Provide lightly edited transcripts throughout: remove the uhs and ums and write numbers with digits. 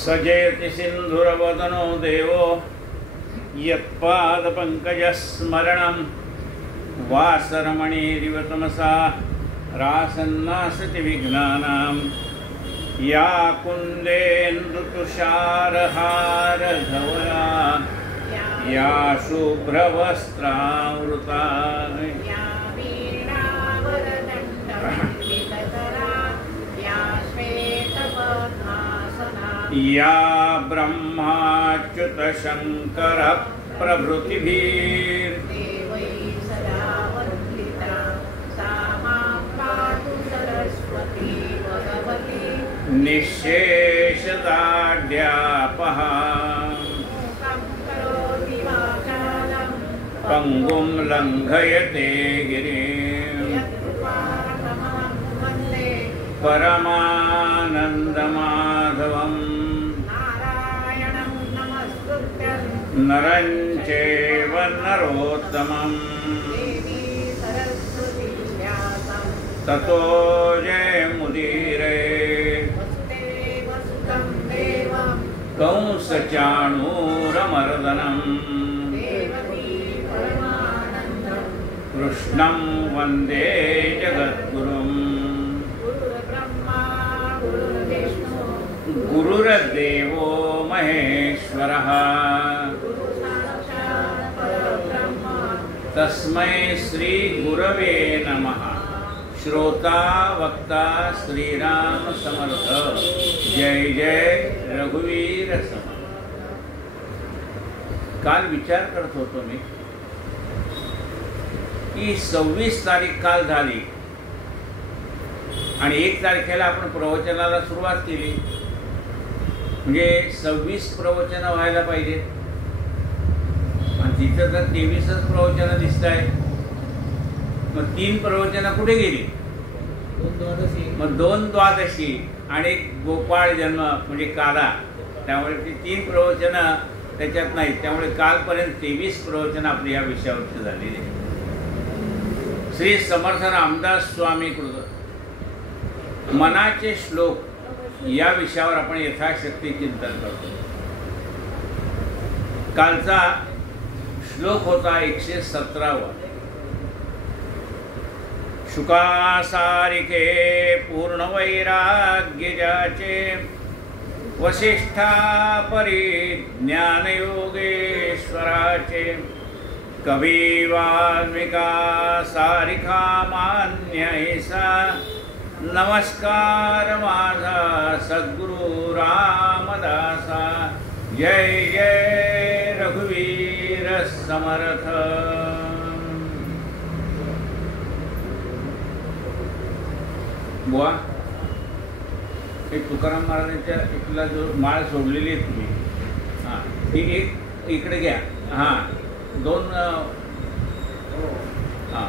सजयति सिन्धुरवदनो देवो यत्पादपङ्कजस्मरणं वासरमणिरिव तमसा रासन्नासति विघ्नानां या कुन्देन्दुतुषारहारधवला या शुभ्रवस्त्रावृता या ब्रह्माच्युतशङ्कर प्रभृतिभिर्देवैः सदा वन्दिता सा मां पातु सरस्वती भगवती निःशेषदाढ्यापहा पङ्गुं लङ्घयते गिरिं परमानन्दमाधवम् नरं चैव नरोत्तमं ततो जयमुदीरये कंसचाणूरमर्दनं कृष्णं वन्दे जगद्गुरुं गुरुर्देवो महेश्वरः तस्मै श्री गुरवे नमः। श्रोता वक्ता श्रीराम समर्थ। जय जय रघुवीर समर्थ। काल विचार करत होतो मी की 26 तारीख काल झाली आणि 1 तारखेला आपण प्रवचनाला सुरुवात केली, म्हणजे 26 प्रवचन व्हायला पाहिजे आणि तिथं तर 23च प्रवचन दिसत आहे। मग 3 प्रवचन कुठे गेली? 2 द्वादशी, मग 2 द्वादशी आणि गोपाळ जन्म म्हणजे काला, त्यामुळे ती 3 प्रवचन त्याच्यात नाहीत। त्यामुळे कालपर्यंत 23 प्रवचन आपली या विषयावरची झालेली आहे। श्री समर्थ रामदास स्वामी कृत मनाचे श्लोक या विषयावर आपण यथाशक्ती चिंतन करतो। कालचा श्लोक होता 117वा। शुकासारिके पूर्ण वैराग्य जाचे वसिष्ठा परिज्ञान योगेश्वराचे कवी वाल्मिका सारिखा मान्य ऐसा नमस्कार माझा सद्गुरु रामदासा। जय जय रघुवीर समर्थ। बुवा, एक तुकाराम महाराजांच्या इथला जो माळ सोडलेली आहे तुम्ही, हां ती एक इकडे घ्या। हां 2 हां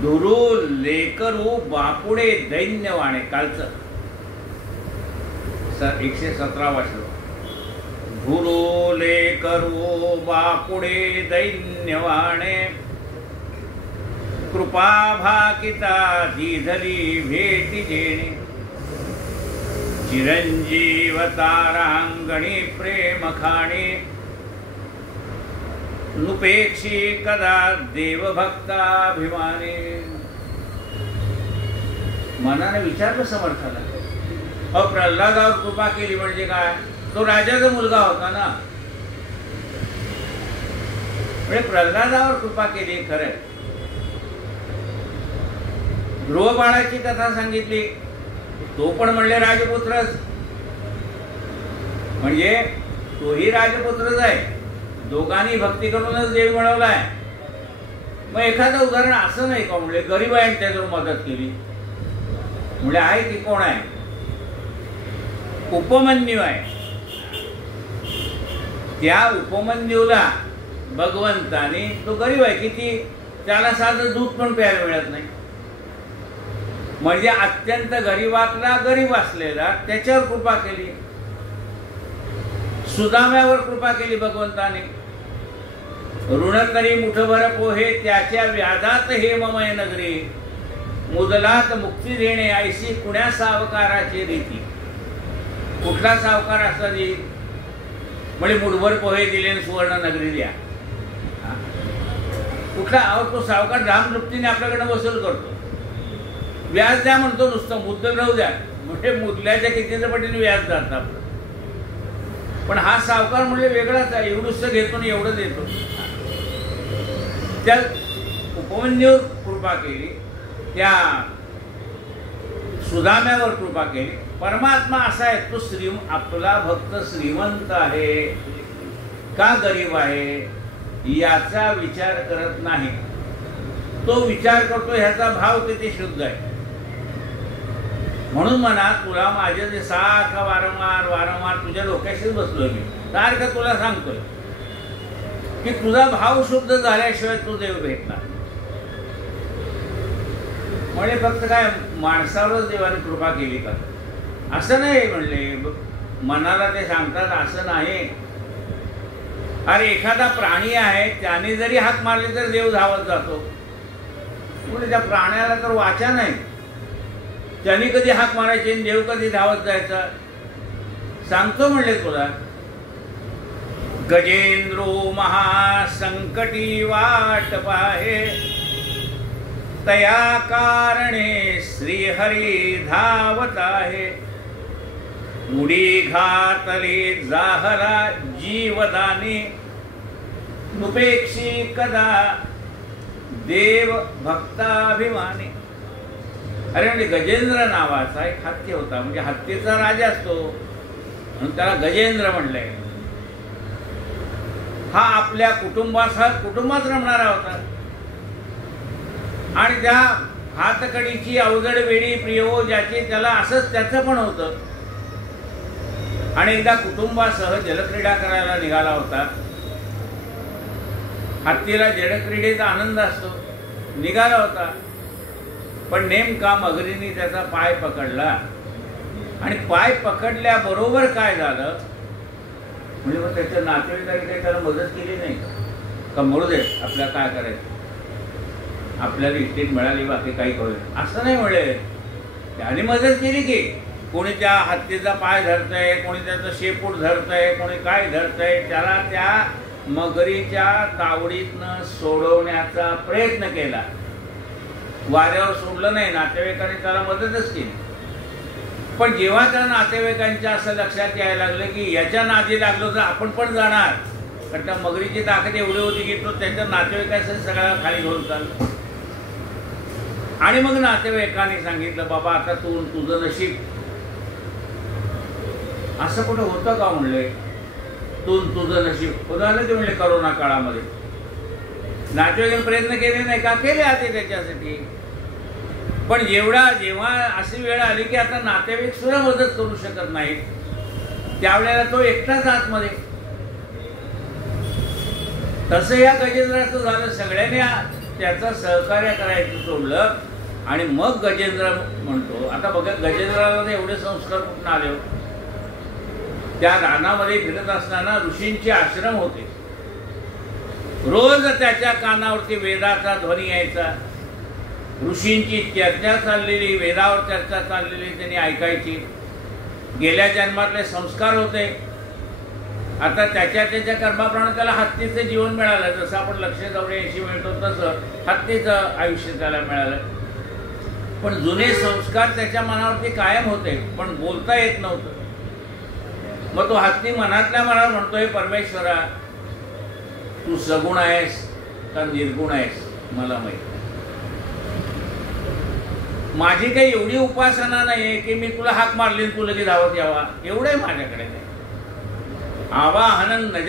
दुरु लेकरू बापुडे दैन्यवाणे। कालचं 117वा श्लोक। गुरु लेकरू बापुडे दैन्यवाणे कृपा भाकिता दिधली भेटी जेणे चिरंजीव तारांगणी प्रेम खाणे नुपेक्षी कदा देवभक्ताभिमाने। मनाने विचारलं समर्थाला, अहो प्रल्हादावर कृपा केली म्हणजे काय? तो राजाचा मुलगा होता ना, म्हणजे प्रल्हादावर कृपा केली खरं। ध्रुव बाळाची कथा सांगितली, तो पण म्हणले राजपुत्रच, म्हणजे तोही राजपुत्रच आहे। दोघांनी भक्ती करूनच देव मिळवलाय। मग एखादं उदाहरण असं नाही का म्हणजे गरीब आहे त्याच्यावर मदत केली म्हणजे आहे की कोण आहे? उपमन्यू आहे। त्या उपमन्यूला भगवंताने, तो गरीब आहे किती, त्याला साधं दूध पण प्यायला मिळत नाही, म्हणजे अत्यंत गरीबातला गरीब असलेला त्याच्यावर कृपा केली। सुदाम्यावर कृपा केली भगवंताने। ऋण करी मुठभर पोहे त्याच्या व्याजात हेममय नगरी। मुदलात मुक्ती देणे ऐशी कुण्या सावकाराची रीती. कुठला सावकार असा देईल म्हणजे मुठभर पोहे दिले आणि सुवर्ण नगरी द्या. कुठला तो सावकार धामतृप्तीने आपल्याकडनं वसूल करतो. व्याज द्या म्हणतो नुसतं, मुद्दल राहू द्या म्हणजे मुदल्याच्या कितीच्या पटीने व्याज जातं आपलं. पण हा सावकार म्हणजे वेगळाच आहे, एवढंच घेतो आणि एवढं देतो. त्या उपमन्यूवर कृपा केली, त्या सुदाम्यावर कृपा केली. परमात्मा असा आहे, तो आपला भक्त श्रीमंत आहे का गरीब आहे याचा विचार करत नाही. तो विचार करतो ह्याचा भाव किती शुद्ध आहे. म्हणून म्हणा, तुला माझे जे सारखा वारंवार तुझ्या डोक्याशीच बसलोय मी, सारखं तुला सांगतोय की तुझा भाव शुद्ध झाल्याशिवाय तू देव भेटणार. म्हणजे फक्त काय माणसावरच देवाने कृपा केली का असं नाही म्हणले. मनाला ते सांगतात असं नाही. अरे एखादा प्राणी आहे, त्याने जरी हाक मारली तर देव धावत जातो. म्हणजे त्या प्राण्याला तर वाचा नाही, त्यांनी कधी हाक मारायची आणि देव कधी धावत जायचा. सांगतो म्हणले तुला. गजेंद्रो महासंकटी वाट पाहे, तया कारणे श्रीहरी धावत आहे. उडी घातले जाहला जीवदानी, नुपेक्षी कदा देव भक्ताभिमानी. अरे म्हणजे गजेंद्र नावाचा एक हत्ती होता, म्हणजे हत्तीचा राजा असतो म्हणून त्याला गजेंद्र म्हणलंय. हा आपल्या कुटुंबात रमणारा होता आणि त्या हातकडीची अवजड वेळी प्रियो ज्याची त्याला असंच त्याचं पण होतं. आणि एकदा कुटुंबासह जलक्रीडा करायला निघाला होता. हत्तीला जलक्रीडेचा आनंद असतो. निघाला होता, पण नेमका मगरीने त्याचा पाय पकडला आणि पाय पकडल्याबरोबर काय झालं म्हणजे मग त्याच्या नातेवाईकांनी काही त्याला मदत केली नाही का म्हणू दे आपल्याला काय करायचं, आपल्याला इष्टीत मिळाली बाकी काही करू असं नाही म्हणले. त्याने मदत केली की कोणी त्या हत्तीचा पाय धरतंय, कोणी त्याचं शेपूट धरतंय, कोणी काय धरतंय, त्याला त्या मगरीच्या तावडीतनं सोडवण्याचा प्रयत्न केला. वाऱ्यावर सोडलं नाही, नातेवाईकांनी त्याला मदतच केली. पण जेव्हा त्या नातेवाईकांच्या असं लक्षात यायला लागलं की याच्या नादी लागलो तर आपण पण जाणार, कारण त्या मगरीची ताकद एवढी होती की तो त्यांच्या नातेवाईकांसाठी सगळ्या खाली घेऊन चालला. आणि मग नातेवाईकांनी सांगितलं बाबा आता तुझं नशीब. असं कुठं होतं का म्हणले, तुझं नशीब उदाहरण ते म्हणले. करोना काळामध्ये नातेवाईकांनी प्रयत्न केले नाही का, केले आते त्याच्यासाठी. पण जेव्हा अशी वेळ आली की आता नातेवाईक सुद्धा मदत करू शकत नाही, त्यावेळेला तो एकटाच आतमध्ये. तसं या गजेंद्राचं झालं. सगळ्यांनी त्याचं सहकार्य करायचं सोडलं आणि मग गजेंद्र म्हणतो. आता बघा गजेंद्राला एवढे संस्कार कुठून आले. त्या रानामध्ये फिरत असताना ऋषींचे आश्रम होते. रोज त्याच्या कानावरती वेदाचा ध्वनी यायचा. ऋषींची चर्चा चाललेली, वेदावर चर्चा चाललेली त्यांनी ऐकायची. गेल्या जन्मातले संस्कार होते. आता त्याच्या कर्माप्रमाणे त्याला हत्तीचं जीवन मिळालं. जसं आपण 184 मिळतो तसं हत्तीचं आयुष्य त्याला मिळालं. पण जुने संस्कार त्याच्या मनावरती कायम होते, पण बोलता येत नव्हतं. मग तो हत्ती मनातल्या मनात म्हणतोय, परमेश्वरा तू सगुण आहेस का निर्गुण आहेस मला माहित. माझी काही एवढी उपासना नाही की मी तुला हाक मारली तू लगेच धावत यावा, एवढे माझ्याकडे नाही. आवाहनं न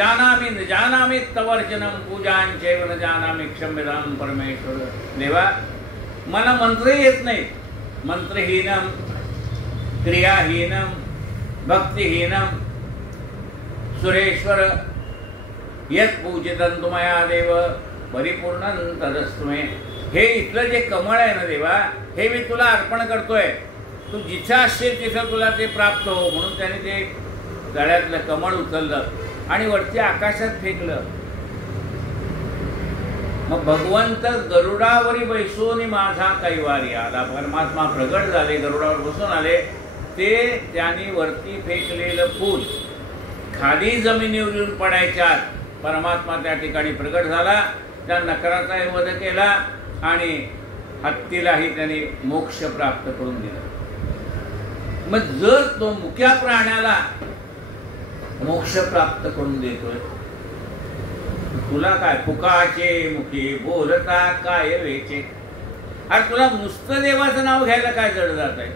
जानामि तवर्चनम पूजांचैव न जानामि क्षम्यतां परमेश्वर. देवा मला मंत्र येत नाही. मंत्रहीनम क्रियाहीनम भक्तिहीनम सुरेश्वर यत् पूजितं तुमया देव परिपूर्णं तदस्तु मे. हे इथलं जे कमळ आहे ना देवा, हे मी तुला अर्पण करतोय. तू जिथं असशील तिथं तुला ते प्राप्त हो. म्हणून त्याने ते गळ्यातलं कमळ उचललं आणि वरती आकाशात फेकलं. मग भगवंत गरुडावरी बैसून माझा कैवारी आला. परमात्मा प्रगट झाले, गरुडावर बसून आले. ते त्यांनी वरती फेकलेलं फूल खाली जमिनीवर येऊन पडायच्या परमात्मा त्या ठिकाणी प्रगट झाला. त्या नकराचाही वध केला आणि हत्तीलाही त्याने मोक्ष प्राप्त करून दिला. मग जर तो मुक्या प्राण्याला मोक्ष प्राप्त करून देतोय, तुला काय फुकाचे मुखी बोलता काय वेचे. अरे तुला नुसतं देवाचं नाव घ्यायला काय जड जात आहे.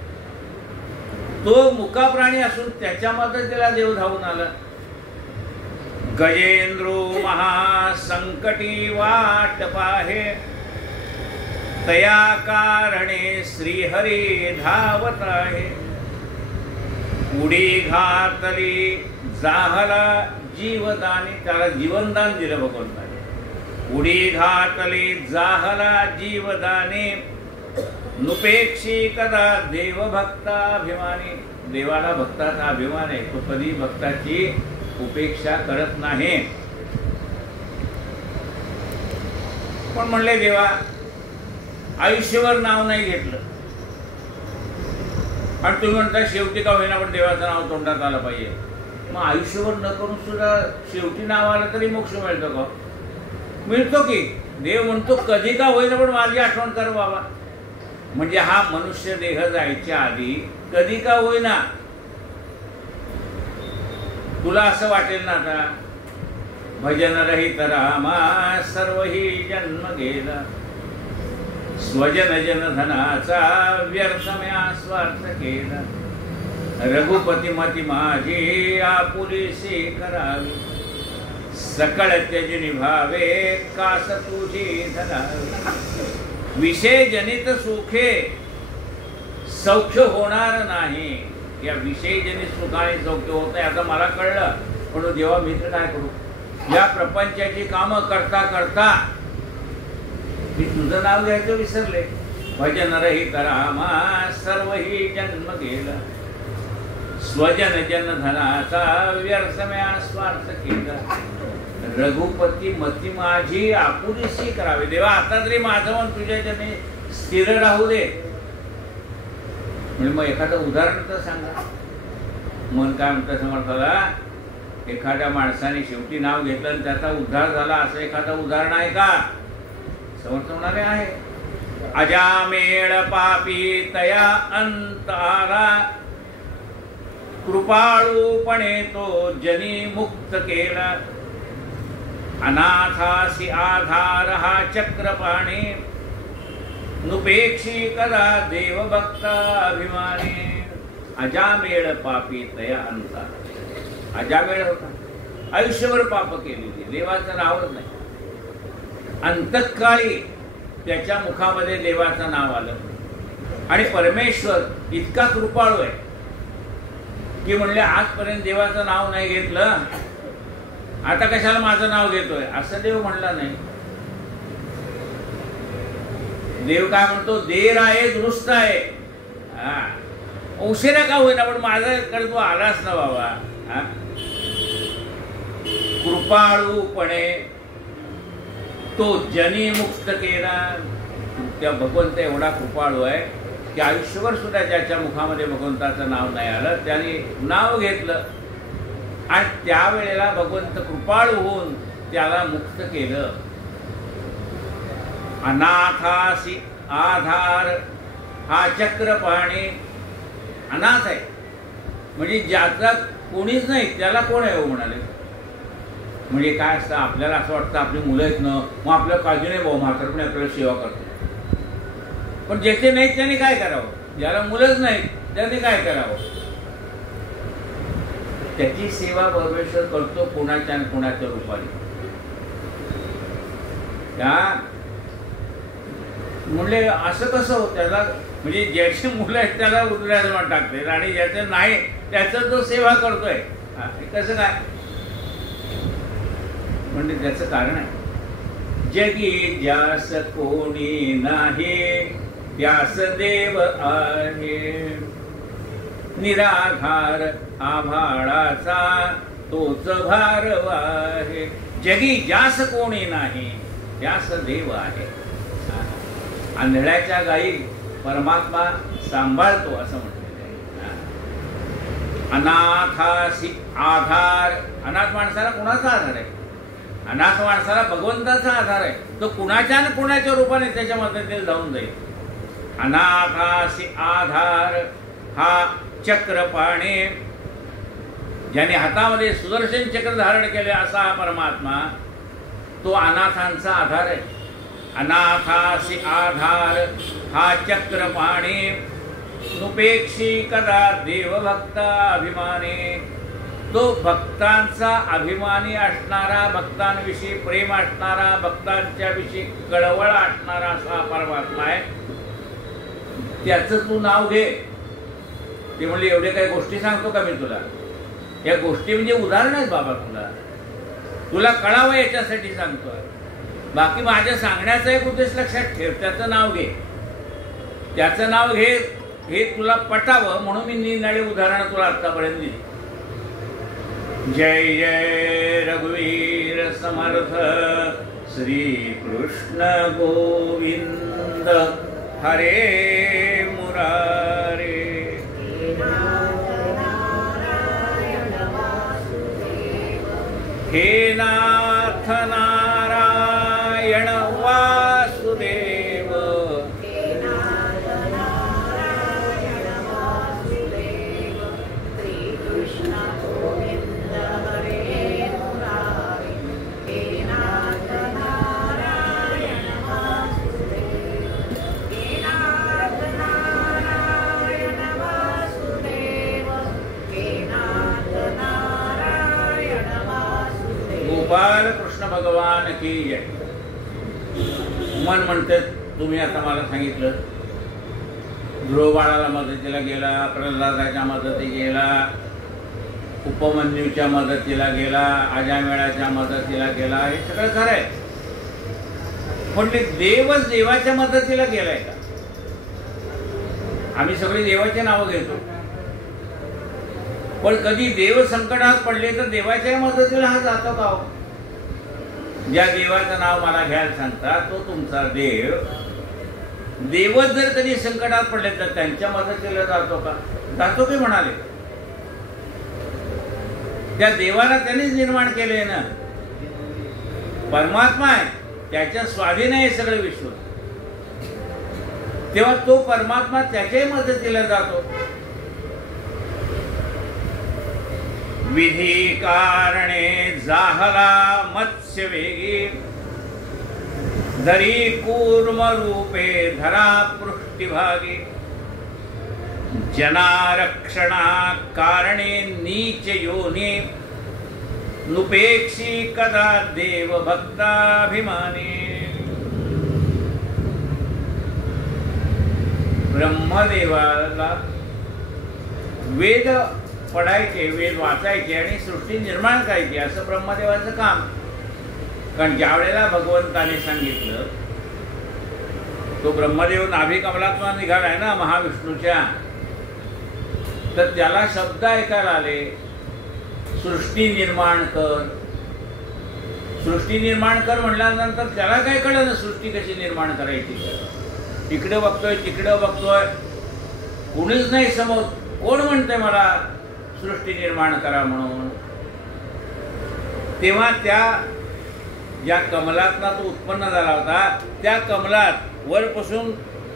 तो मुका प्राणी असून त्याच्यामध्ये त्याला देव धावून आला. गजेंद्रो महासंकटी वाट पाहे, तया कारणे श्रीहरी धावत आहे. उडी घातली जाहला जीवदानी, त्याला जीवनदान दिलं भगवंताने. उडी घातली जाहला जीवदानी, नुपेक्षी कदा देवभक्ताभिमानी. देवाला भक्ताचा अभिमान आहे, तो कधी भक्ताची उपेक्षा करत नाही. पण म्हणले देवा आयुष्यभर नाव नाही घेतलं आणि तुम्ही म्हणता शेवटी का होईना पण देवाचं नाव तोंडात आलं पाहिजे. मग आयुष्यभर न करून सुद्धा शेवटी नाव आलं तरी मोक्ष मिळतो का? मिळतो की. देव म्हणतो कधी का होईना पण माझी आठवण कर बाबा. म्हणजे हा मनुष्य देह जायच्या आधी कधी का होईना तुला असं वाटेल ना, आता भजन रहित रामा सर्वही जन्म गेला, स्वजन जन धनाचा व्यर्थ म्या स्वार्थ केला. रघुपती मती माझी आपुलीसी करावी, सकळ त्यज निभावे कास तुझी धरावी. विषय जनित सुखे सौख्य होणार नाही. या विषय जनित सुखाने सौख्य होत नाही आता मला कळलं. म्हणून जेव्हा मित्र काय करू, या प्रपंचाची कामं करता करता मी तुझं नाव घ्यायचं विसरले. भजन रहित रामा सर्वही जन्म गेला, स्वजन जन धनाचा व्यर्थ म्या स्वार्थ केला. रघुपती मती माझी आपुलीसी करावी. देवा आता तरी माझं मन तुझ्या जने स्थिर राहू दे. म्हणजे मग एखादं उदाहरण तर सांगा. मन काय म्हणतं समर्थाला, एखाद्या माणसाने शेवटी नाव घेतलं आणि त्याचा उद्धार झाला असं एखादं उदाहरण आहे का? समर्थ म्हणाले आहे. अजामेळ पापी तया अंतारा, कृपाळूपणे तो जनी मुक्त केला. अनाथासी आधार हा चक्रपाणी, नुपेक्षी कदा देवभक्ताभिमानी. अजामेळ पापी तया अंतारा. अजामेळ होता, आयुष्यभर पाप केली होती, देवाचं नावच नाही. अंतकाळी त्याच्या मुखामध्ये देवाचं नाव आलं आणि परमेश्वर इतका कृपाळू आहे की म्हणले आजपर्यंत देवाचं नाव नाही घेतलं, आता कशाला माझं नाव घेतोय असं देव म्हणला नाही. देव काय म्हणतो, देर आहे दुरुस्त आहे. उशिरा का होईना पण माझ्याकडे तू आलास ना बाबा. कृपाळूपणे तो जनी मुक्त केला. त्या भगवंत एवढा कृपाळू आहे की आयुष्यभर सुद्धा ज्याच्या मुखामध्ये भगवंताचं नाव नाही आलं त्याने नाव घेतलं आणि त्यावेळेला भगवंत कृपाळू होऊन त्याला मुक्त केलं. अनाथासी आधार हा चक्रपाणी. अनाथ आहे म्हणजे ज्याचा कोणीच नाही त्याला कोण आहे हो म्हणाले. म्हणजे काय असतं, आपल्याला असं वाटतं आपली मुलं आहेत ना, मग आपल्या काळजीने भाऊ म्हातारपणे आपल्याला सेवा करतो. पण ज्याचे नाहीत त्यांनी काय करावं, ज्याला मुलंच नाहीत त्यांनी काय करावं. त्याची सेवा परमेश्वर करतो कोणाच्या आणि कोणाच्या रूपाने. त्या म्हणले असं कसं हो, त्याला म्हणजे ज्याची मुलं आहेत त्याला उतरायला टाकते आणि ज्याचं नाही त्याचं तो सेवा करतोय. कसं काय म्हणजे त्याचं कारण आहे, जगी ज्यास कोणी नाही त्यास देव आहे. निराधार आभाळाचा तोच भारव आहे. जगी ज्यास कोणी नाही त्या असं देव आहे. आंधळ्याच्या गायी परमात्मा सांभाळतो असं म्हटलेलं आहे. अनाथासी आधार. अनाथ माणसाला कुणाचा आधार आहे? अनाथ माणसाला भगवंताचा आधार आहे. तो कुणाच्या न कुणाच्या रूपाने त्याच्या मदतीला जाऊन जाईल. अनाथासी आधार हा चक्रपाणी, ज्याने हातामध्ये सुदर्शन चक्र धारण केले असा हा परमात्मा, तो अनाथांचा आधार आहे. अनाथासी आधार हा चक्रपाणी, नुपेक्षी कदा देवभक्ता अभिमाने. तो भक्तांचा अभिमानी असणारा, भक्तांविषयी प्रेम असणारा, भक्तांच्या विषयी कळवळ असणारा असा परमात्मा आहे. त्याचं तू नाव घे. ते म्हणले एवढे काही गोष्टी सांगतो का मी तुला? या गोष्टी म्हणजे उदाहरण आहेत बाबा, तुला कळावं याच्यासाठी सांगतोय. बाकी माझ्या सांगण्याचा एक उद्देश लक्षात ठेव. त्याचं नाव घे. त्याचं नाव घे हे तुला पटावं म्हणून मी निरनिराळी उदाहरणं तुला आतापर्यंत दिली. जय जय रघुवीर समर्थ श्री कृष्ण गोविंद हरे मुरारे. हे नाथ नारायण वासुदेव. गोपाल कृष्ण भगवान की जय. मन म्हणते तुम्ही आता मला सांगितलं, ध्रुव बाळाला मदतीला गेला, प्रल्हादाच्या मदतीला गेला, उपमन्यूच्या मदतीला गेला, अजामेळाच्या मदतीला गेला, हे सगळं खरं आहे. पण ते देवच देवाच्या मदतीला गेलाय का? आम्ही सगळे देवाची नावं घेतो, पण कधी देव संकटात पडले तर देवाच्या मदतीला हा जातो का? ज्या देवाचं नाव मला घ्यायला सांगता तो तुमचा देव. देवच जर कधी संकटात पडले तर त्यांच्या मदतीला जातो का? जातो की म्हणाले. त्या देवाला त्यांनीच निर्माण केले ना. परमात्मा आहे, त्याच्या स्वाधीन आहे सगळं विश्व. तेव्हा तो परमात्मा त्याच्याही मदतीला जातो. विधी कारणे जाहला मत्स्य वेगी, धरी कूर्म रूपे धरा पृष्ठभागी. जनारक्षणा कारणे नीच योनी, नुपेक्षी कदा देव भक्ताभिमानी. ब्रह्मदेवाला वेद पढायचे, वेद वाचायचे आणि सृष्टी निर्माण करायची असं ब्रह्मदेवाचं काम. कारण ज्या वेळेला भगवंताने सांगितलं, तो ब्रह्मदेव नाभी कमलातून निघालाय ना महाविष्णूच्या, तर त्याला शब्द ऐकायला आले, सृष्टी निर्माण कर. सृष्टी निर्माण कर म्हणल्यानंतर त्याला काय कळलं ना सृष्टी कशी निर्माण करायची. इकडे बघतोय तिकडे बघतोय, कोणीच नाही समोर. कोण म्हणतंय मला सृष्टी निर्माण करा म्हणून? तेव्हा त्या ज्या कमलातना तो उत्पन्न झाला होता, त्या कमलात वरपासून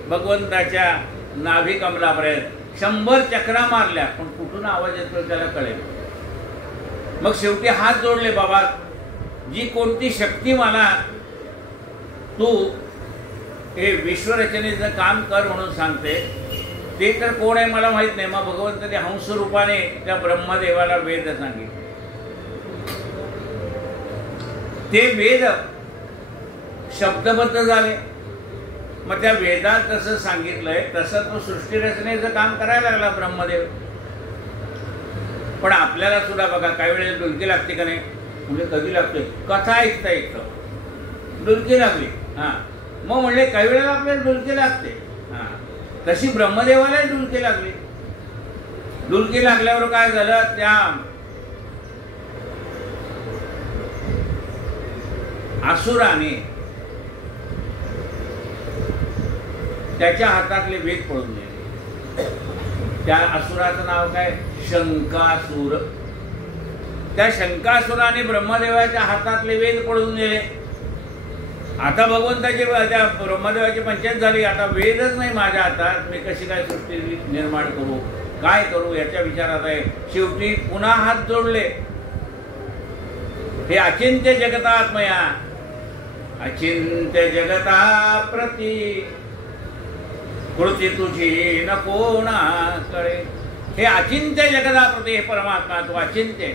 भगवंताच्या नाभी कमलापर्यंत 100 चक्रा मारल्या, पण कुठून आवाज येतो त्याला कळेल. मग शेवटी हात जोडले, बाबा जी कोणती शक्ती मला तू हे विश्वरचनेचं काम कर म्हणून सांगते, ते तर कोण आहे मला माहित नाही. मग भगवंत ते हंस रूपाने त्या ब्रह्मदेवाला वेद सांगितले. ते वेद शब्दबद्ध झाले. मग त्या वेदात जसं सांगितलंय तसं तो सृष्टी रचनेचं काम करायला लागला ब्रह्मदेव. पण आपल्याला सुद्धा बघा काही वेळेला डुलकी लागते का नाही? म्हणजे कधी लागते? कथा ऐकता ऐकतं डुलकी लागली. हां, मग म्हणले काही वेळेला आपल्याला डुलकी लागते. हां, तशी ब्रह्मदेवाला डुलकी लागली. डुलकी लागल्यावर काय झालं? त्या असुराने त्याच्या हातातले वेद पळून गेले. त्या असुराचं नाव काय? शंकासूर. त्या शंकासुराने ब्रह्मदेवाच्या हातातले वेद पळून गेले. आता भगवंताची त्या ब्रह्मदेवाची पंचायत झाली. आता वेदच नाही माझ्या हातात, मी कशी काय सृष्टी निर्माण करू, काय करू याच्या विचारात आहे. शेवटी पुन्हा हात जोडले. हे अचिंत्य जगतात्मया, अचिंत्य जगता प्रती कृती तुझी न कोणा कळे. हे अचिंत्य जगता प्रती, हे परमात्मा तू अचिंत्य,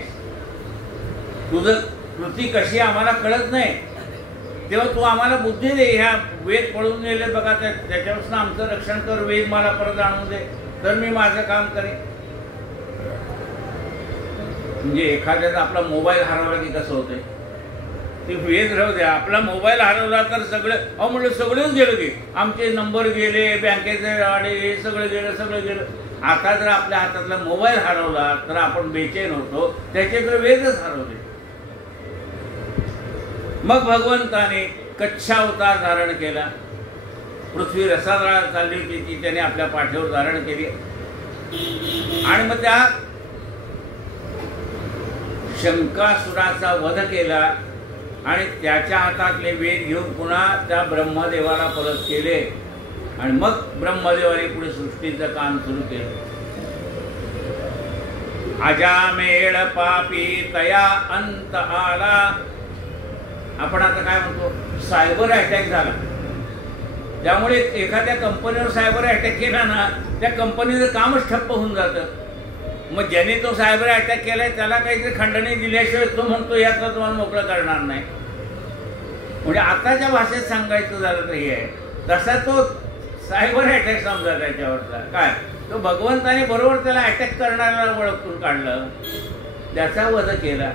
तुझं कृती कशी आम्हाला कळत नाही, तेव्हा तू आम्हाला बुद्धी दे. ह्या वेद पळून गेले बघा, त्याच्यापासून आमचं रक्षण कर. वेद मला परत आणून दे, तर मी माझं काम करेन. म्हणजे एखाद्याचा आपला मोबाईल हरवला की कसं होतंय, ते वेद राहू द्या. आपला मोबाईल हरवला तर सगळं म्हणलं सगळेच गेलं की, आमचे नंबर गेले, बँकेचे आडे, हे सगळं गेलं. आता जर आपल्या हातातला मोबाईल हरवला तर आपण बेचैन होतो, त्याचे तर वेदच हरवले. मग भगवंताने कच्छावतार धारण केला. पृथ्वी रसातळात चालली होती ती त्याने आपल्या पाठीवर धारण केली आणि मग त्या शंकासुराचा वध केला आणि त्याच्या हातातले वेद घेऊन पुन्हा त्या ब्रह्मदेवाला परत केले आणि मग ब्रह्मदेवाने पुढे सृष्टीचं काम सुरू केलं. अजामेळ पापी तया अंत आला. आपण आता काय म्हणतो, सायबर अटॅक झाला. त्यामुळे एखाद्या कंपनीवर सायबर अटॅक केला ना, त्या कंपनीचं कामच ठप्प होऊन जातं. मग ज्याने तो सायबर अटॅक केलाय त्याला काहीतरी खंडणी दिल्याशिवाय तो म्हणतो याचा तुम्हाला मोकळं करणार नाही. म्हणजे आताच्या भाषेत सांगायचं झालं तर हे आहे. तसा तो सायबर अटॅक समजा त्याच्यावरचा काय, तो भगवंताने बरोबर त्याला अटॅक करणाऱ्याला ओळखून काढलं, त्याचा वध केला.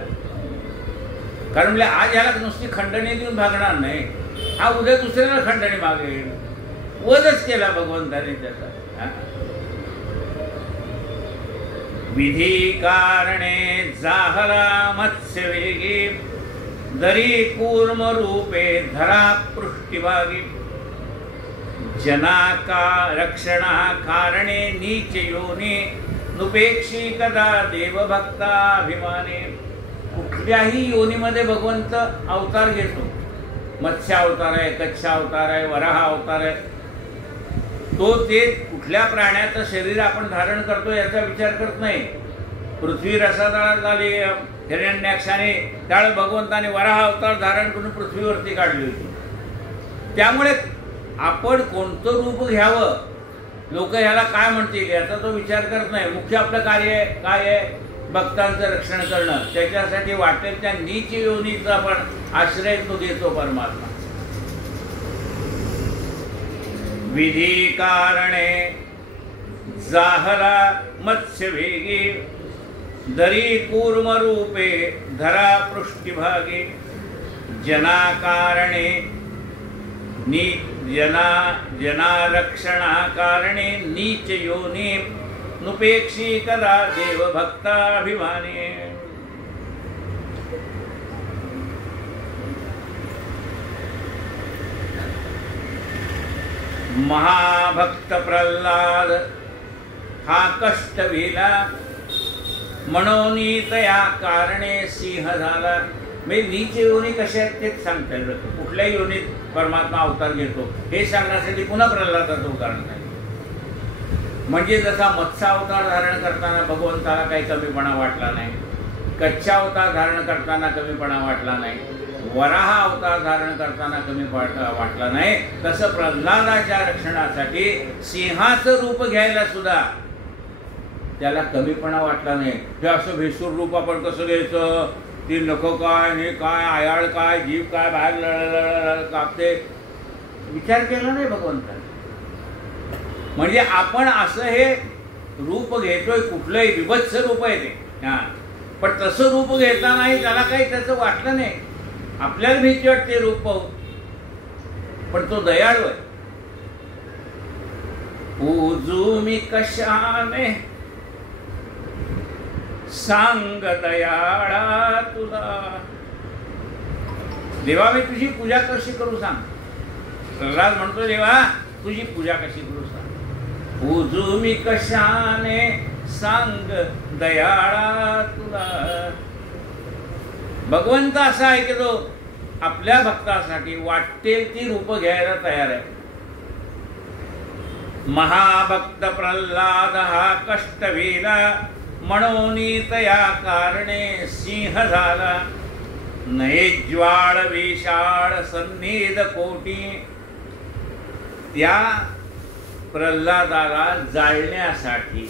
कारण म्हणजे आज ह्याला नुसती खंडणी देऊन भागणार नाही, हा उद्या दुसऱ्याला खंडणी मागेल. वधच केला भगवंताने त्याचा. विधी कारणे जाहला मत्स्यवेगी, दरी कूर्म रूपे धरा पृष्ठभागी, जना का रक्षणा कारणे नीच योनी, नुपेक्षी कदा देवभक्ताभिमाने. कुठल्याही योनीमध्ये भगवंत अवतार घेतो. मत्स्य अवतार आहे, कच्छ अवतार आहे, वराह अवतार आहे. तो ते कुठल्या प्राण्याचं शरीर आपण धारण करतो याचा विचार करत नाही. पृथ्वी रसातळात झाली हिरण्याक्षाने, त्यावेळेस भगवंताने वराह अवतार धारण करून पृथ्वीवरती काढली होती. त्यामुळे आपण कोणतं रूप घ्यावं, लोक ह्याला काय म्हणतील याचा तो विचार करत नाही. मुख्य आपलं कार्य काय आहे, भक्तांचं रक्षण करणं. त्याच्यासाठी वाटेल त्या नीच योनीचा पण आश्रय तो देतो परमात्मा. विधी कारणे जाहला मत्स्यवेगी, दरी कूर्म रूपे धरा पृष्ठभागी, जना कारणे जना रक्षणा कारणे नीच योनी, नुपेक्षी कदा देवभक्ताभिमाने. महाभक्त प्रल्हाद हा कष्ट विला, म्हणून तया कारणे सिंह झाला. मी नीच योनी कशा आहेत तेच सांगता येईल. कुठल्या योनीत परमात्मा अवतार घेतो हे सांगण्यासाठी पुन्हा प्रल्हादाचं उदाहरण आहे. म्हणजे जसा मत्स्य अवतार धारण करताना भगवंताला काही कमीपणा वाटला नाही, कच्चा अवतार धारण करताना कमीपणा वाटला नाही, वराह अवतार धारण करताना कमी वाटला नाही, तसं प्रल्हादाच्या रक्षणासाठी सिंहाचं रूप घ्यायला सुद्धा त्याला कमीपणा वाटला नाही. हे असं भेसूर रूप आपण कसं घ्यायचं, ती नखं काय, हे काय, आयाळ काय, जीव काय, बाहेर कापते, विचार केला नाही भगवंताने. म्हणजे आपण असं हे रूप घेतोय, कुठलंही विभत्स रूप आहे ते, पण तसं रूप घेतानाही त्याला काही त्याचं वाटलं नाही. आपल्याला भीती वाटते रूप पाहून, पण तो दयाळू आहे. पूजू मी कशाने सांग दयाळा तुला. देवा मी तुझी पूजा कशी करू सांग. प्रल्हाद म्हणतो, देवा तुझी पूजा कशी करू सांग. पूजू मी कशाने सांग दयाळा तुला. भगवंत असा आहे की तो आपल्या भक्तासाठी वाटेल ती रूप घ्यायला तयार आहे. महाभक्त प्रल्हाद हा कष्टवेला म्हणून तया कारणे सिंह झाला. नये ज्वाळ विशाळ सन्निध कोटी. त्या प्रल्हादाला जाळण्यासाठी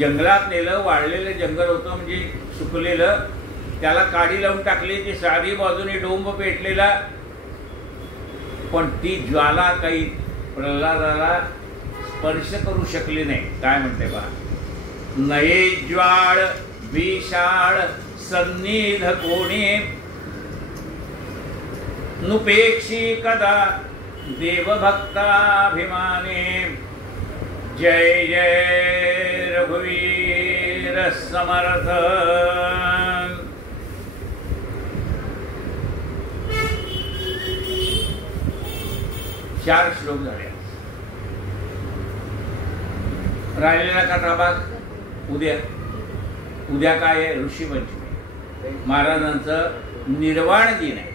जंगलात नेलं. वाळलेलं जंगल होतं म्हणजे सुकलेलं. त्याला काडी लावून टाकली. ती सारी बाजूने डोंब पेटलेला. पण ती ज्वाला काही प्रल्हादाला स्पर्श करू शकली नाही. काय म्हणते पहा. नये ज्वाळ विशाळ सन्निध कोणी नुपेक्षी कदा देवभक्ताभिमाने. जय जय रघुवीर समर्थ. चार श्लोक झाले. राहिलेला कथाभाग उद्या. उद्या काय आहे. ऋषीपंचमी. महाराजांचं निर्वाण दिन आहे.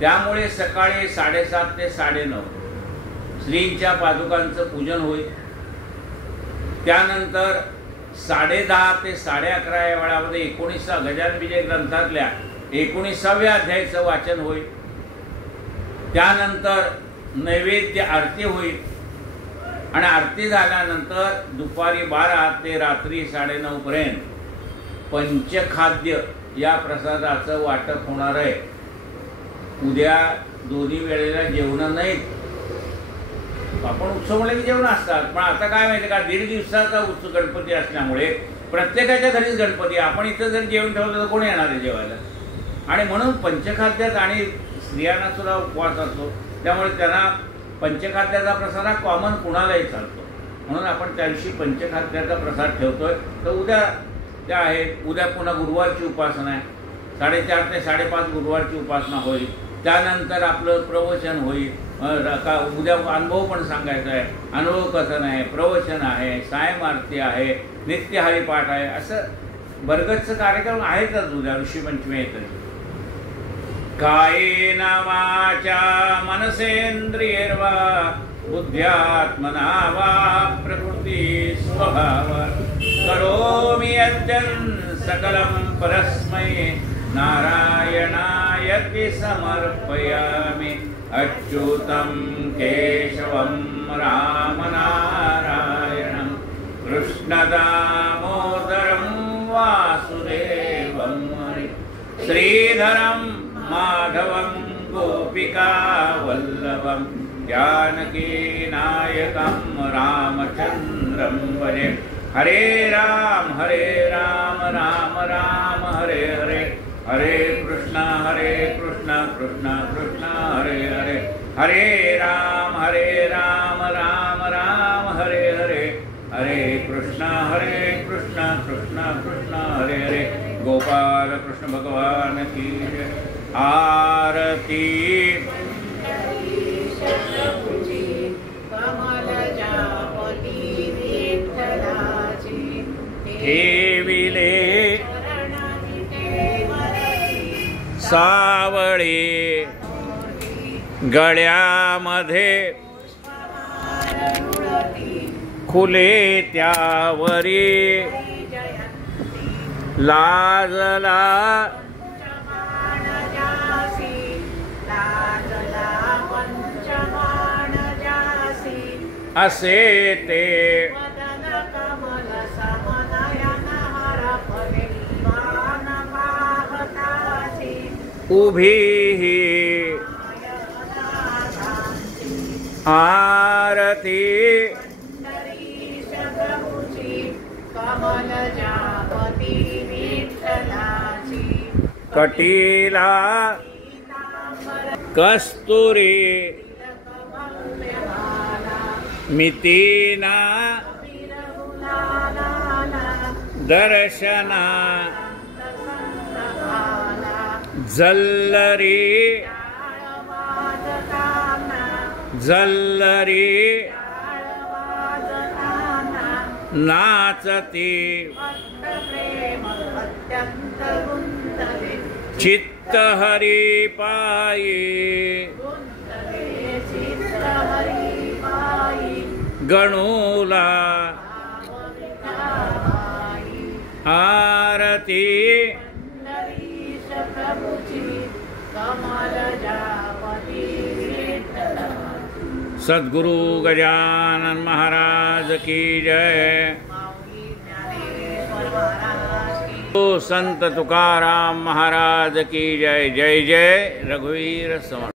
त्यामुळे सकाळी 7:30 ते 9:30 श्रींच्या पादुकांचं पूजन होईल. त्यानंतर 10:30 ते 11:30 या वेळामध्ये 19 गजानन विजय ग्रंथातल्या 19व्या अध्यायाचं वाचन होईल. त्यानंतर नैवेद्य आरती होईल आणि आरती झाल्यानंतर दुपारी 12 ते रात्री 9:30 पर्यंत पंचखाद्य या प्रसादाचं वाटप होणार आहे. उद्या दोन्ही वेळेला जेवण नाहीत. आपण उत्सव म्हणले की जेवण असतात. पण आता काय माहिती का 1.5 दिवसाचा उत्सव गणपती असल्यामुळे प्रत्येकाच्या घरीच गणपती. आपण इथं जर जेवण ठेवलं तर कोण येणार आहे जेवायला. आणि म्हणून पंचखाद्यात आणि स्त्रियांना सुद्धा उपवास असतो. त्यामुळे त्यांना पंचखाद्याचा प्रसाद हा कॉमन कुणालाही चालतो. म्हणून आपण त्या दिवशी पंचखाद्याचा प्रसाद ठेवतोय. तर उद्या त्या आहेत. उद्या पुन्हा गुरुवारची उपासना आहे. 4:30 ते 5:30 गुरुवारची उपासना होईल. त्यानंतर आपलं प्रवचन होईल. उद्या अनुभव पण सांगायचा आहे. अनुभव कथन आहे. प्रवचन आहे. सायं आरती आहे. नित्य हरिपाठ आहे. असं बरगतचं कार्यक्रम आहेतच उद्या ऋषीपंचमी आहे. कायेन वाचा मनसेंद्रियैर्वा बुद्ध्यात्मना वा प्रकृती स्वभावात् करोमि यद्यत् सकलं परस्मै नारायणायति समर्पयामि. अच्युतं केशवं रामनारायणं कृष्णदामोदरं वासुदेवं श्रीधरं माधवं गोपिकावल्लभं जानकीनायकं रामचन्द्रं भजे. हरे राम राम राम हरे हरे. हरे कृष्ण कृष्ण कृष्ण हरे हरे. हरे राम राम राम हरे हरे. हरे कृष्ण कृष्ण कृष्ण हरे हरे. गोपाल कृष्ण भगवान की जय. आरती. ठेविले सावळे गळ्यामध्ये खुले त्यावरी लाजला असे ते उभी आरती. कटीला कस्तुरी मितीना दर्शना जल्लरी झल्लरी नाचती चित्त हरी पायी गणूला आरती सद्गुरु गजानन महाराज की जय। संत तुकाराम महाराज की जय। जय जय रघुवीर समर्थ।